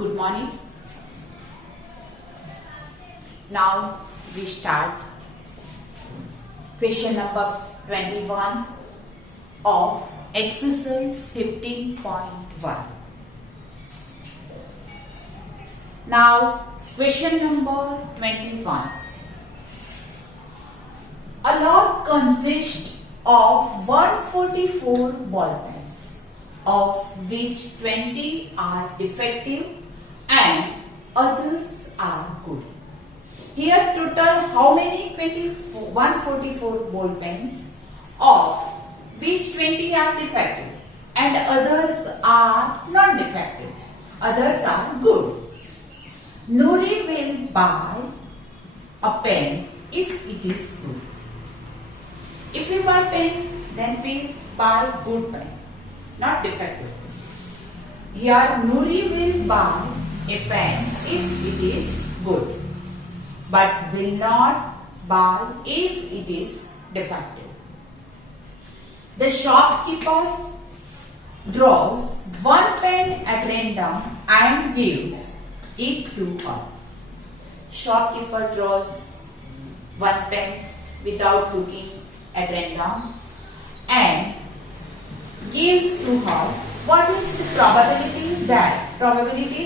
Good morning. Now we start question number 21 of exercise 15.1. Now question number 21. A lot consists of 144 ball pens, of which 20 are defective and others are good. Here total how many 144 ball pens, of which 20 are defective and others are non-defective. Others are good. Nuri will buy a pen if it is good. If we buy pen, then we buy good pen, not defective. Here Nuri will buy a pen if it is good, but will not buy if it is defective. The shopkeeper draws one pen at random and gives it to her. Shopkeeper draws one pen without looking at random and gives to her. What is the probability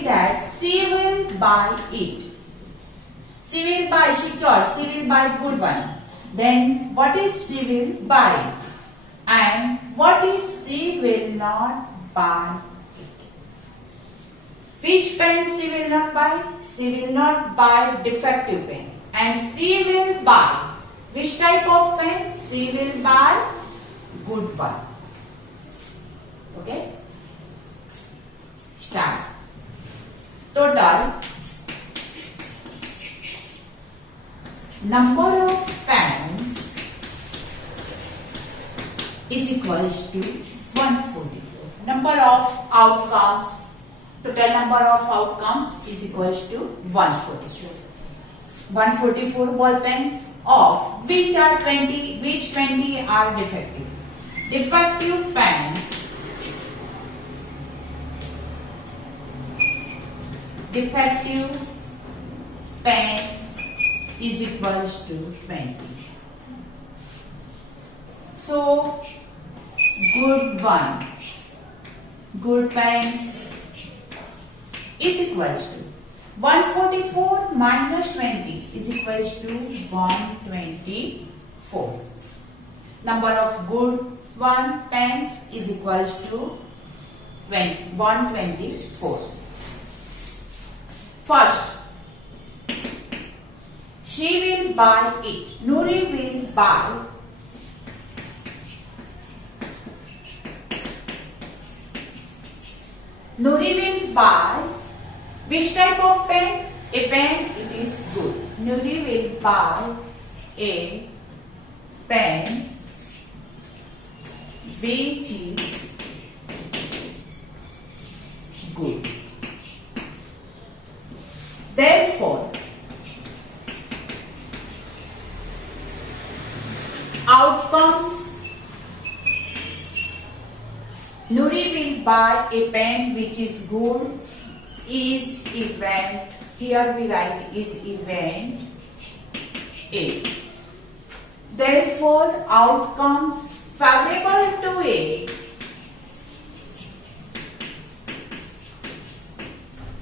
that she will buy it? She will buy, she will buy good one. Then what is she will buy? And what is she will not buy it? Which pen she will not buy? She will not buy defective pen. And she will buy which type of pen? She will buy good one. Okay? Start. Total number of pens is equals to 144. Number of outcomes, total number of outcomes is equals to 144. 144 ball pens, of which 20 are defective. Defective pens is equals to 20. So good pens is equals to 144 minus 20 is equals to 124. Number of good pens is equals to 124. First, she will buy it. Nuri will buy which type of pen? A pen it is good. Nuri will buy a pen which is good. Therefore, outcomes, Nuri will buy a pen which is good is event, here we write is event A. Therefore, outcomes favorable to A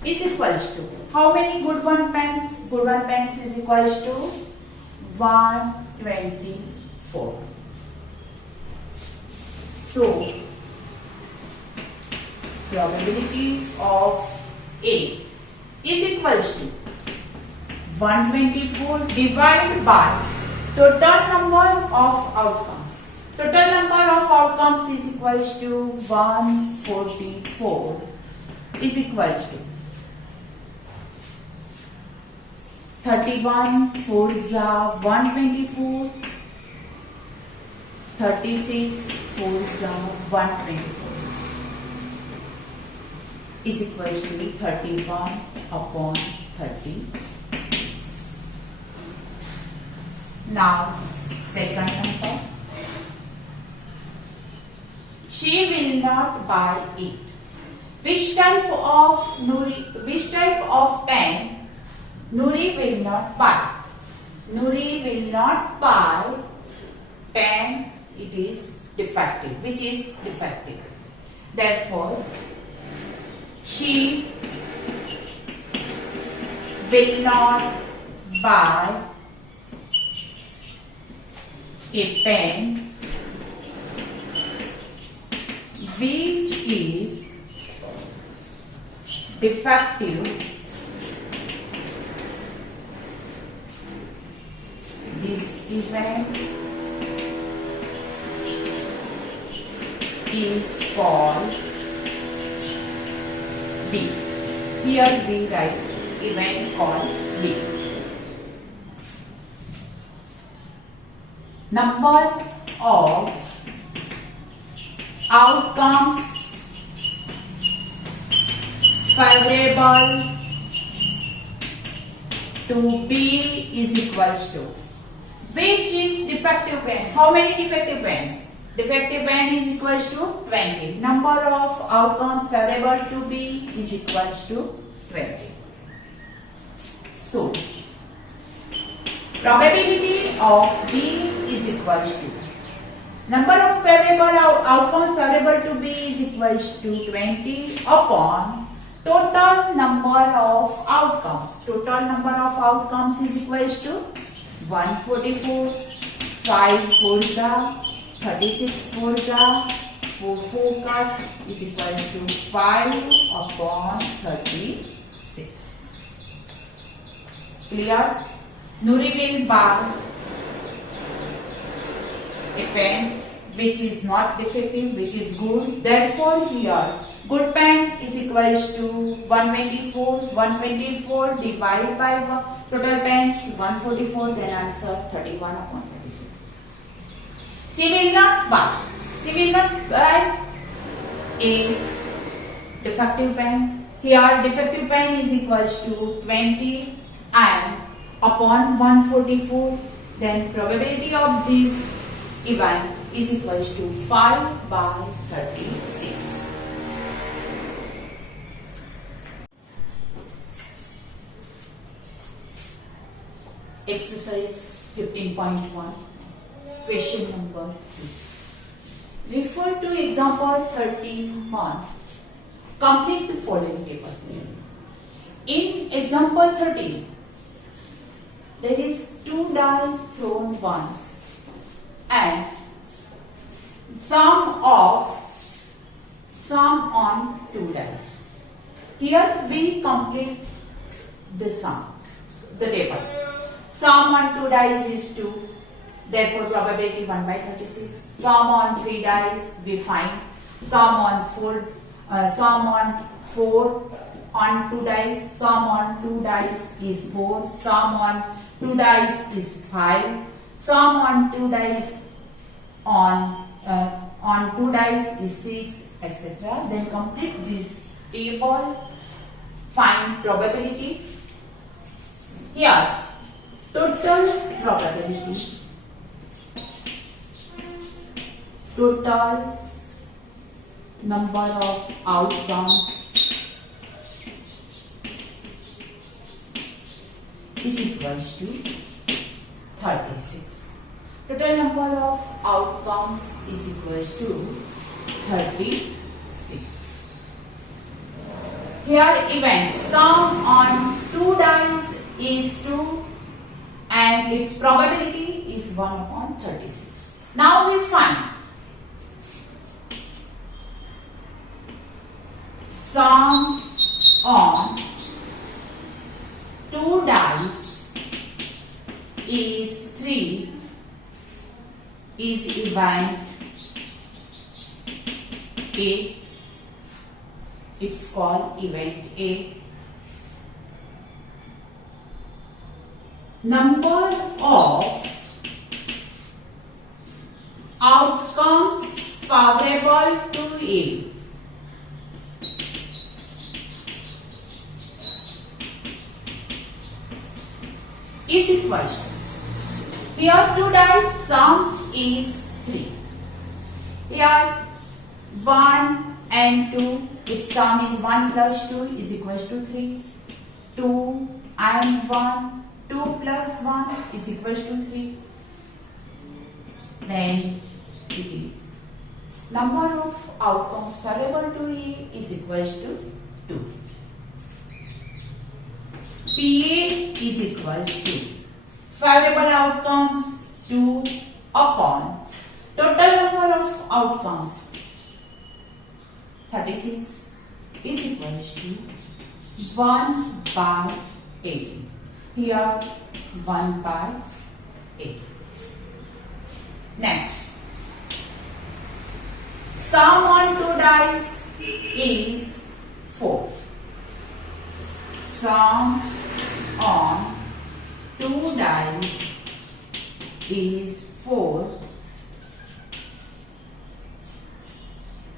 is equals to, how many good one pens? Good one pens is equals to 124. So, probability of A is equals to 124 divided by total number of outcomes. Total number of outcomes is equals to 144 is equals to 31 4s are 124, 36 4s are 124 is equals to 31 upon 36. Now second number, she will not buy it. Which type of pen Nuri will not buy? Nuri will not buy pen. It is defective. Which is defective? Therefore, she will not buy a pen which is defective. This event is called B. Here we write event called B. Number of outcomes favorable to B is equals to, which is defective pen? How many defective pens? Defective pen is equals to 20. Number of outcomes favorable to B is equals to 20. So, probability of B is equals to, number of favorable outcomes favorable to B is equals to 20 upon total number of outcomes. Total number of outcomes is equals to 144, 5 4s are 36 4s are 4 4 cut is equals to 5 upon 36. Clear? Nuri will buy a pen which is not defective, which is good. Therefore, here good pen is equals to 124. 124 divided by total pens 144. Then answer 31 upon 36. She will not buy. She will not buy a defective pen. Here defective pen is equals to 20 and upon 144. Then probability of this event is equals to 5 by 36. Exercise 15.1. Question number 2. Refer to example 13.1. Complete the following table. In example 13, there is 2 dice thrown once and sum on 2 dice. Here we complete the sum, the table. Sum on 2 dice is 2. Therefore, probability 1 by 36. Sum on 3 dice we find. Sum on 4 on 2 dice. Sum on 2 dice is 4. Sum on 2 dice is 5. Sum on 2 dice on 2 dice is 6, etc. Then complete this table. Find probability. Here, total probability. Total number of outcomes is equals to 36. Total number of outcomes is equals to 36. Here event sum on 2 dice is 2 and its probability is 1 upon 36. Now we find sum on 2 dice is 3 is event A. It's called event A. Number of outcomes favorable to A is equal to, here 2 dice sum is 3. Here 1 and 2. Its sum is 1 plus 2 is equals to 3. 2 and 1. 2 plus 1 is equals to 3. Then it is number of outcomes favorable to A is equals to 2. PA is equals to favorable outcomes 2 upon total number of outcomes 36 is equals to 1 by 18. Here 1 by 8. Next, sum on 2 dice is 4. Sum on 2 dice is 4.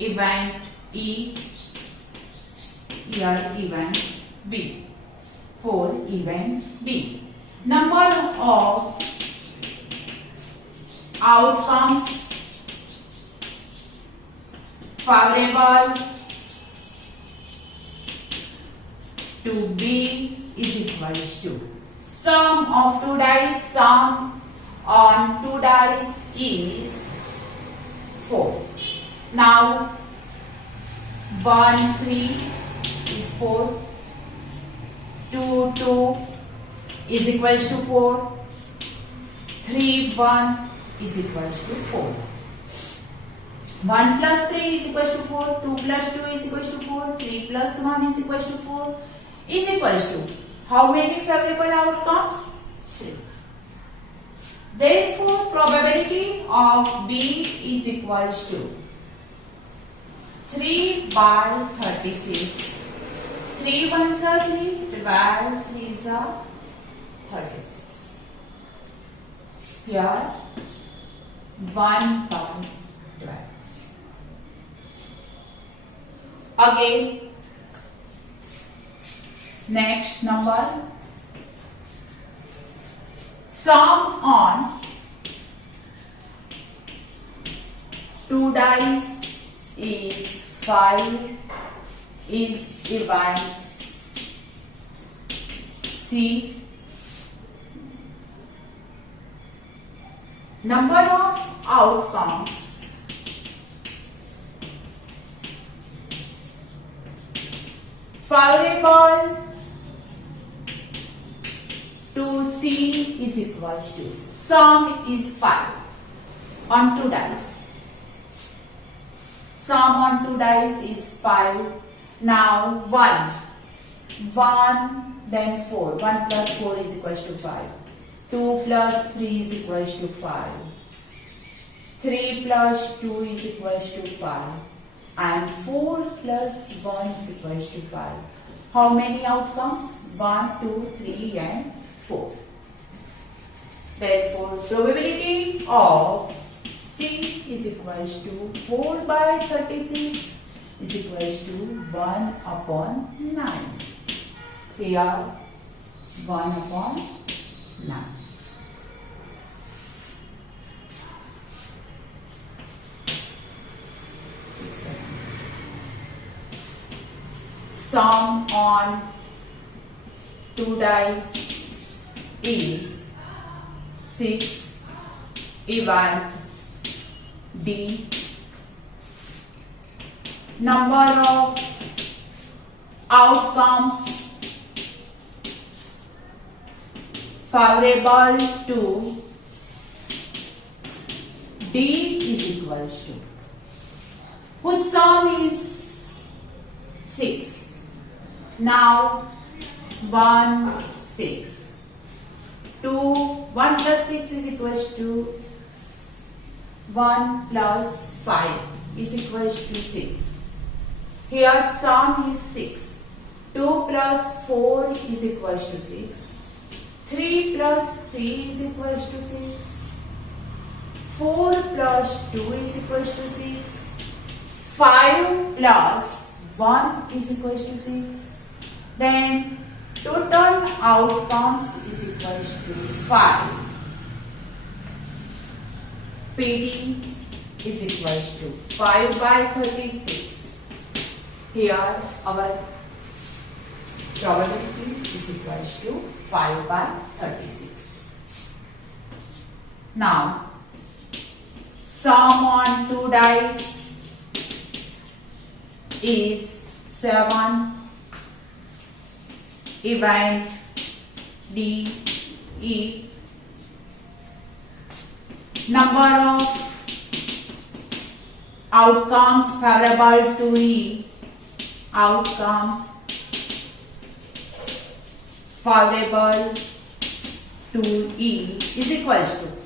Event E, here event B. 4 event B. Number of outcomes favorable to B is equals to sum of 2 dice. Sum on 2 dice is 4. Now 1 3 is 4. 2 2 is equals to 4. 3 1 is equals to 4. 1 plus 3 is equals to 4. 2 plus 2 is equals to 4. 3 plus 1 is equals to 4 is equals to how many favorable outcomes? 3. Therefore, probability of B is equals to 3 by 36. 3 ones are 3, 12 threes are 36. Here 1 by 12. Again, next number, sum on 2 dice is 5 is event C. Number of outcomes favorable to C is equals to sum is 5 on 2 dice. Sum on 2 dice is 5. Now 1 then 4. 1 plus 4 is equals to 5. 2 plus 3 is equals to 5. 3 plus 2 is equals to 5. And 4 plus 1 is equals to 5. How many outcomes? 1, 2, 3 and 4. Therefore, probability of C is equals to 4 by 36 is equals to 1 upon 9. Here 1 upon 9. Sum on 2 dice is 6 event D. Number of outcomes favorable to D is equals to whose sum is 6. Now 1 6. 1 plus 6 is equals to 1 plus 5 is equals to 6. Here sum is 6. 2 plus 4 is equals to 6. 3 plus 3 is equals to 6. 4 plus 2 is equals to 6. 5 plus 1 is equals to 6. Then total outcomes is equals to 5. PD is equals to 5 by 36 Here our probability is equals to 5 by 36. Now sum on 2 dice is 7. Event D E. Number of outcomes favorable to E. Outcomes favorable to E is equals to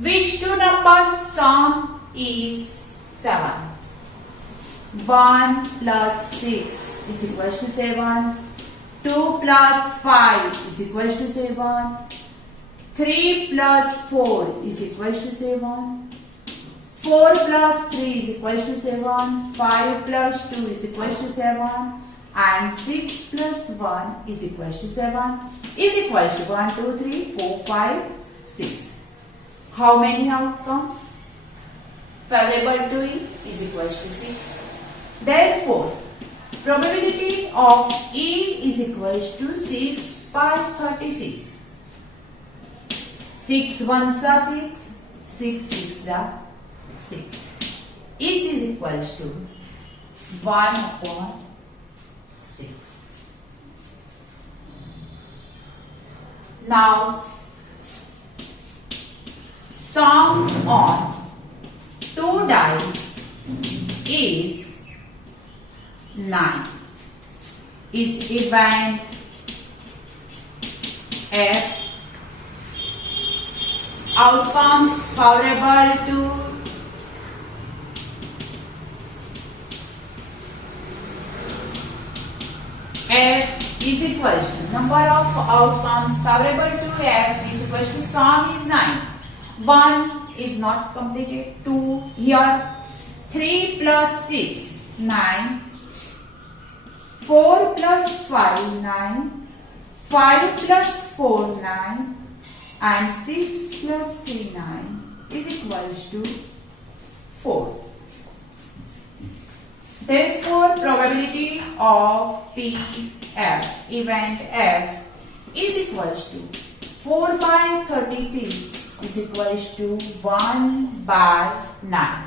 which two numbers sum is 7. 1 plus 6 is equals to 7. 2 plus 5 is equals to 7. 3 plus 4 is equals to 7. 4 plus 3 is equals to 7. 5 plus 2 is equals to 7. And 6 plus 1 is equals to 7 is equals to 1, 2, 3, 4, 5, 6. How many outcomes favorable to E is equals to 6. Therefore, probability of E is equals to 6 by 36. 6 ones are 6, 6 six are 6. is equals to 1 upon 6. Now, sum on 2 dice is 9. Is event F. Outcomes favorable to F is equals to number of outcomes favorable to F is equals to sum is 9. 1 is not completed. 2 here. 3 plus 6 9. 4 plus 5 9. 5 plus 4 9. And 6 plus 3 9 is equals to 4. Therefore, probability of PF, event F, is equals to 4 by 36 is equals to 1 by 9.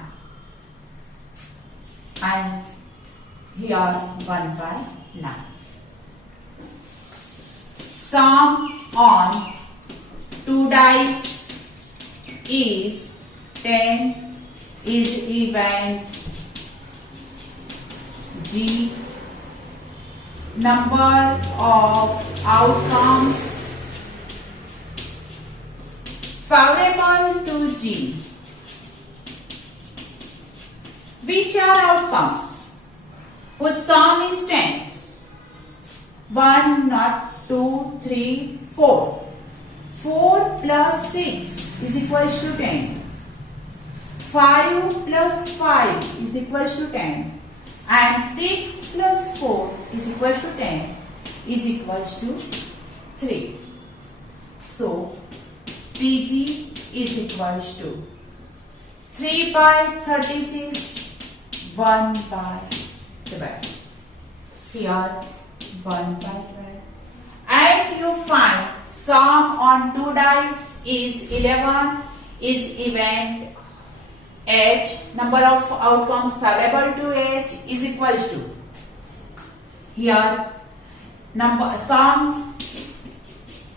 And here 1 by 9. Sum on 2 dice is 10 is event G. Number of outcomes favorable to G. Which are outcomes whose sum is 10? 1, not 2, 3, 4. 4 plus 6 is equals to 10. 5 plus 5 is equals to 10. And 6 plus 4 is equals to 10 is equals to 3. So, PG is equals to 3 by 36, 1 by 12. Here, 1 by 12. And you find sum on 2 dice is 11 is event H. Number of outcomes favorable to H is equals to here number sum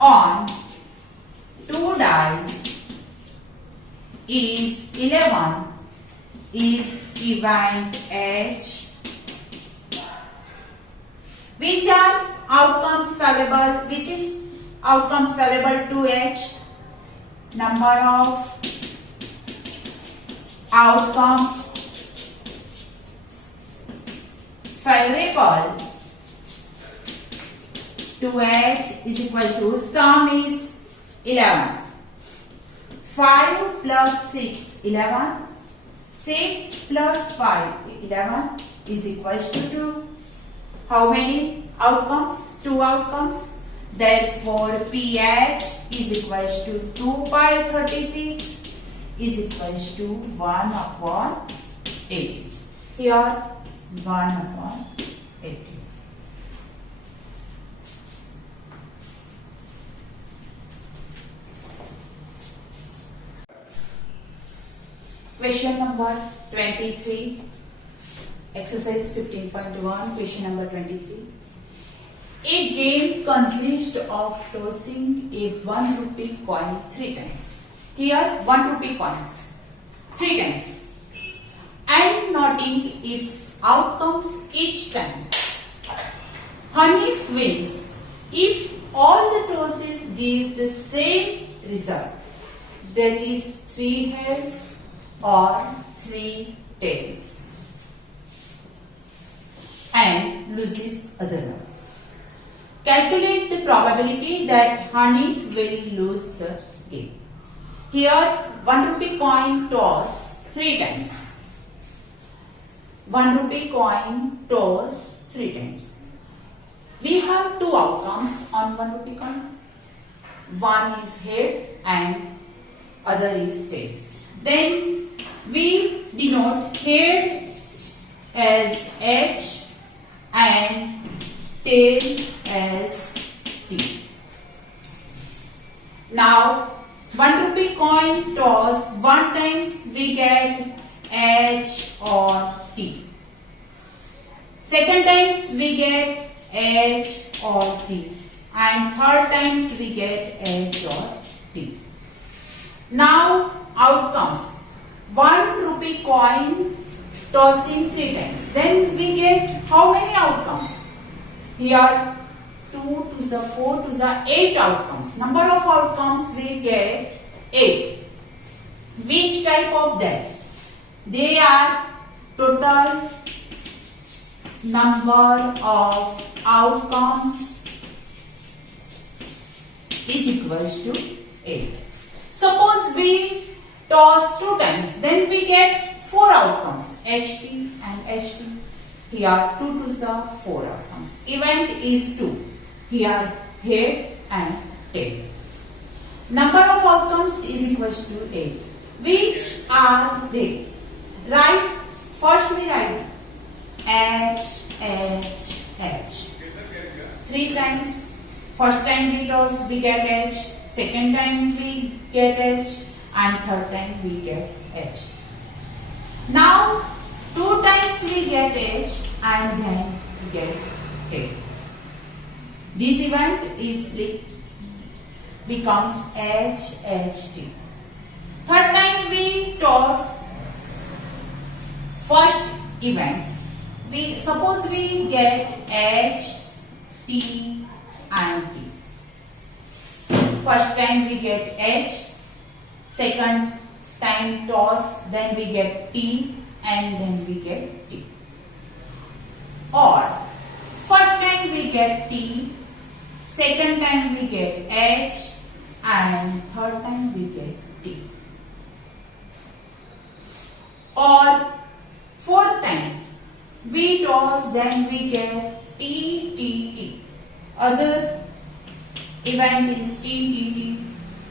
on 2 dice is 11 is event H. Which are outcomes favorable? Which is outcomes favorable to H? Number of outcomes favorable to H is equal to sum is 11. 5 plus 6 11. 6 plus 5 11 is equals to 2. How many outcomes? 2 outcomes. Therefore, PH is equals to 2 by 36 is equals to 1 upon 8. Here 1/80. Question number 23. Exercise 15.1. Question number 23. A game consists of tossing a 1 rupee coin 3 times. Here 1 rupee coins 3 times and noting its outcomes each time. Hanif wins if all the tosses give the same result, that is 3 heads or 3 tails, and loses otherwise. Calculate the probability that Hanif will lose the game. Here 1 rupee coin toss 3 times. 1 rupee coin toss 3 times. We have 2 outcomes on 1 rupee coin. One is head and other is tail. Then we denote head as H and tail as T. Now 1 rupee coin toss 1 times we get H or T. Second times we get H or T. And third times we get H or T. Now outcomes. 1 rupee coin tossing 3 times. Then we get how many outcomes? Here 2 to the 4 to the 8 outcomes. Number of outcomes we get 8. Which type of that? They are total number of outcomes is equals to 8. Suppose we toss 2 times, then we get 4 outcomes, HT and HT. Here 2 to the 4 outcomes. Event is 2. Here head and tail. Number of outcomes is equals to 8. Which are they? Right? First we write H, H, H. 3 times. First time we toss, we get H. Second time we get H. And third time we get H. Now 2 times we get H and then we get tail. This event is becomes H, H, T. Third time we toss first event. Suppose we get H, T and T. First time we get H, second time toss, then we get T and then we get T. Or first time we get T, second time we get H and third time we get T. Or fourth time we toss, then we get T, T, T. Other event is T, T, T.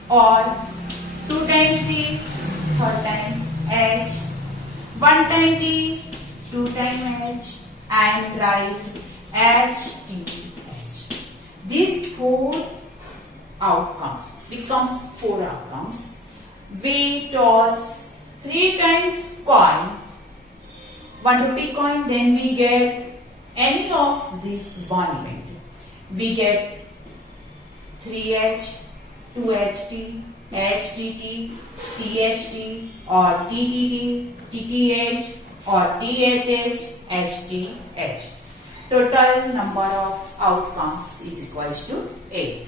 Or 2 times T, third time H. 1 time T, 2 time H. And write H, T, H. These 4 outcomes becomes 4 outcomes. We toss 3 times coin, 1 rupee coin, then we get any of this one event. We get 3H, 2HT, HTT, THT or TTT, TTH or THH, HTH. Total number of outcomes is equals to 8.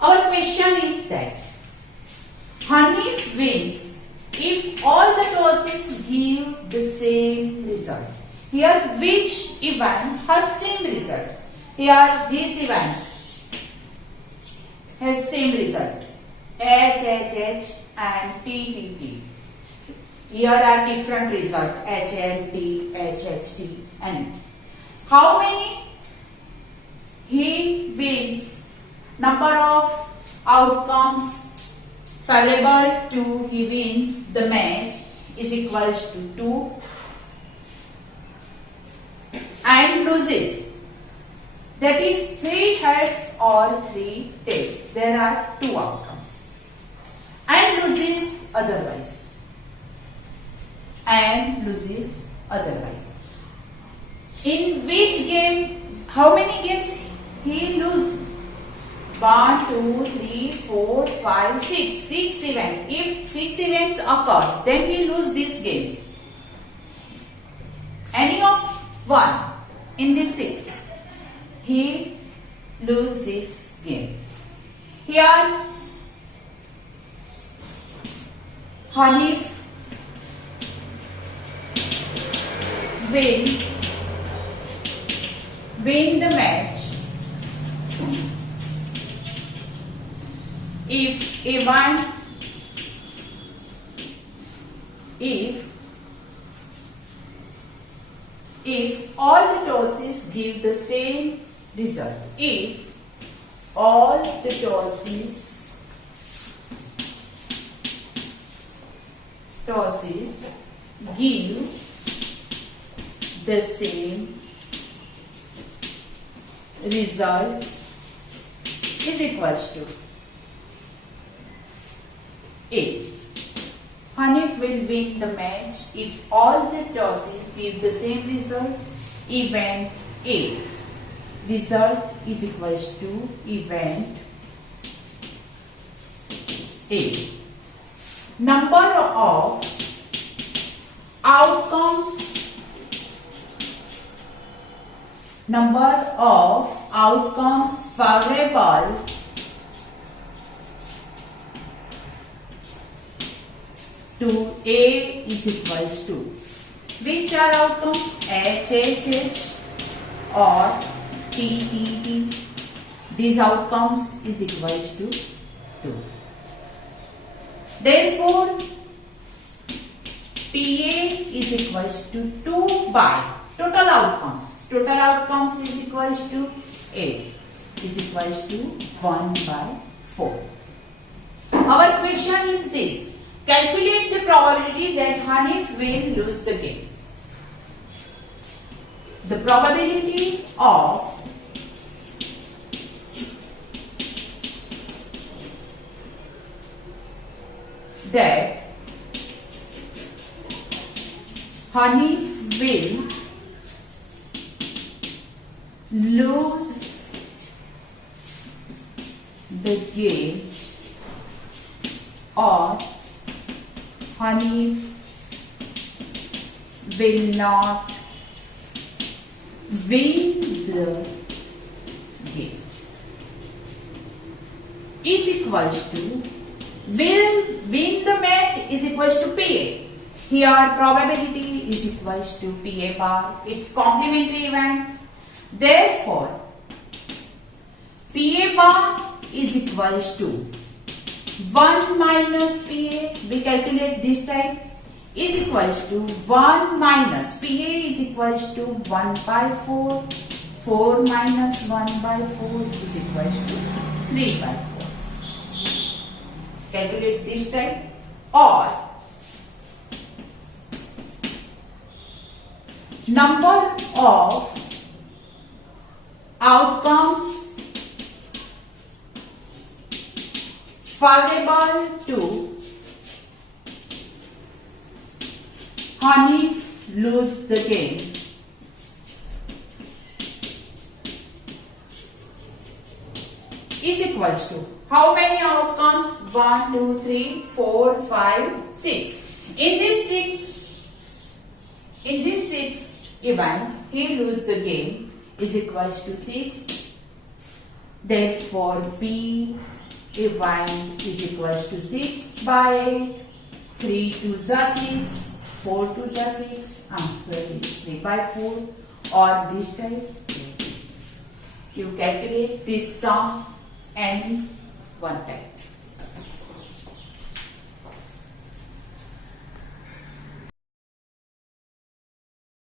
Our question is that Hanif wins if all the tosses give the same result. Here which event has same result? Here this event has same result. H, H, H and T, T, T. Here are different results. H, N, T, H, H, T and how many he wins? Number of outcomes favorable to he wins the match is equals to 2. and loses, that is 3 heads or 3 tails. There are 2 outcomes. And loses otherwise. And loses otherwise. In which game, how many games he lose? 1, 2, 3, 4, 5, 6. 6 events. If 6 events occur, then he lose these games. Any of one in these 6, he lose this game. Here, Hanif win the match if all the tosses give the same result. If all the tosses give the same result is equals to A. Hanif will win the match if all the tosses give the same result. Event A. Result is equals to event A. Number of outcomes favorable to A is equals to, which are outcomes? H or T. These outcomes is equals to 2. Therefore, PA is equals to 2 by total outcomes. Total outcomes is equals to 8 is equals to 1 by 4. Our question is this. Calculate the probability that Hanif will lose the game. The probability of that Hanif will lose the game or Hanif will not win the game is equals to, will win the match is equals to PA. Here probability is equals to PA bar. It's complementary event. Therefore, PA bar is equals to 1 minus PA. We calculate this type is equals to 1 minus PA is equals to 1 by 4. 4 minus 1 by 4 is equals to 3 by 4. Calculate this type, or number of outcomes favorable to Hanif lose the game is equals to, how many outcomes? 1, 2, 3, 4, 5, 6. In this 6 event, he lose the game is equals to 6. Therefore, B event is equals to 6 by 8. 3 2s are 6. 4 2s are 6. Answer is 3 by 4. Or this type, you calculate this sum and one type.